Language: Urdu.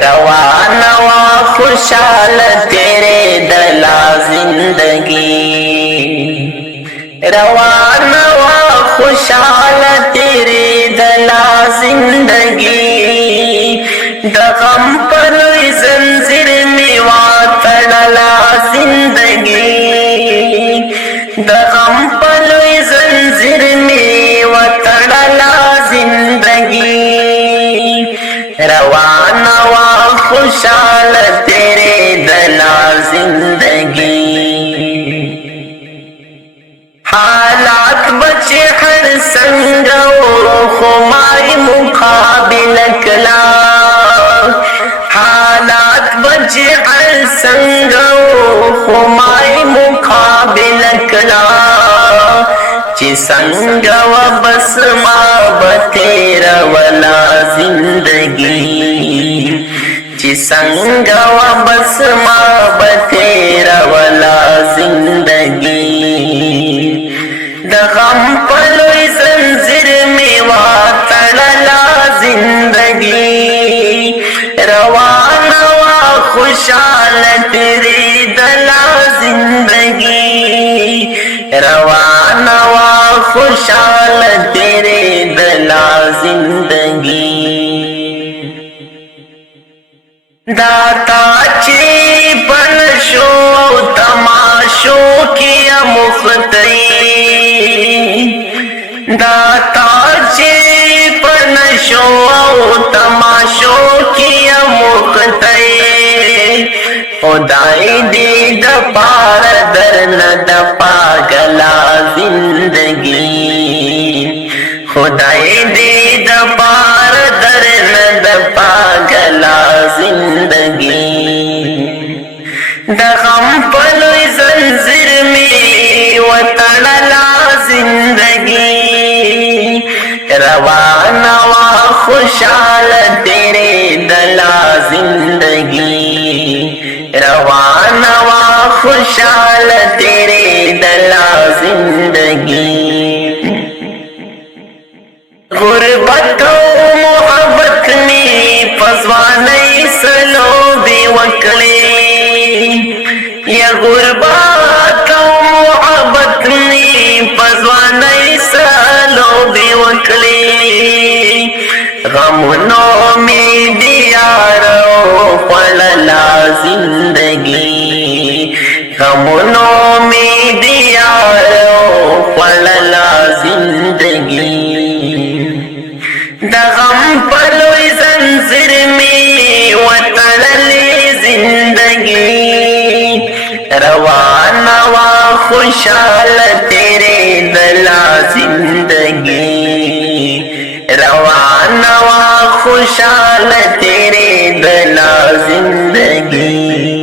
روانہ وا خوشحال تیرے دلا زندگی، روانہ وا خوشحال تیرے دلا زندگی، د غم پر زنجیر میں وا تڑلا زندگی، د غم پر زنجیر میں وا تڑلا زندگی، روانہ وا خوشحال تیرے دلا زندگی، حالات بچے ہر سنگو خمائی مقابل کلا، حالات بچے ہر سنگو خمائی مقابل کلا، چی سنگو بس ما بتیرا ولا زندگی، چی سنگو بس ما بتیرا ولا زندگی، د غم پلوی زنجیر میں وا تڑلا زندگی، روانہ وا خوشحال تیری دلا زندگی، روانہ وا خوشحال تیرے دلا زندگی، داتا چی پنشو تماشو کیا مختی، داتا چی پنشو تماشو کیا مختی، خدای دی د پار درن د پاگلا زندگی، خدای دی د پار درن د پاگلا زندگی، د غم پلوی زنجیر میں و تڑلا زندگی، روانہ وا خوشحال تیرے دلا زندگی، روانہ وا خوشحال تیرے دلا زندگی، غربت و محبت میں پزوانی سلو بے وکڑے، یا غربت و محبت میں پزوانی سلو بے وکڑے، غمنوں میں دیارو پڑلا زندگی، غمنوں میں دیارو پڑلا زندگی، د غم پلوی زنجیر میں و تڑلی زندگی، روانہ وا خوشحال تیرے دلا زندگی، روانہ وا خوشحال تیرے دلا زندگی۔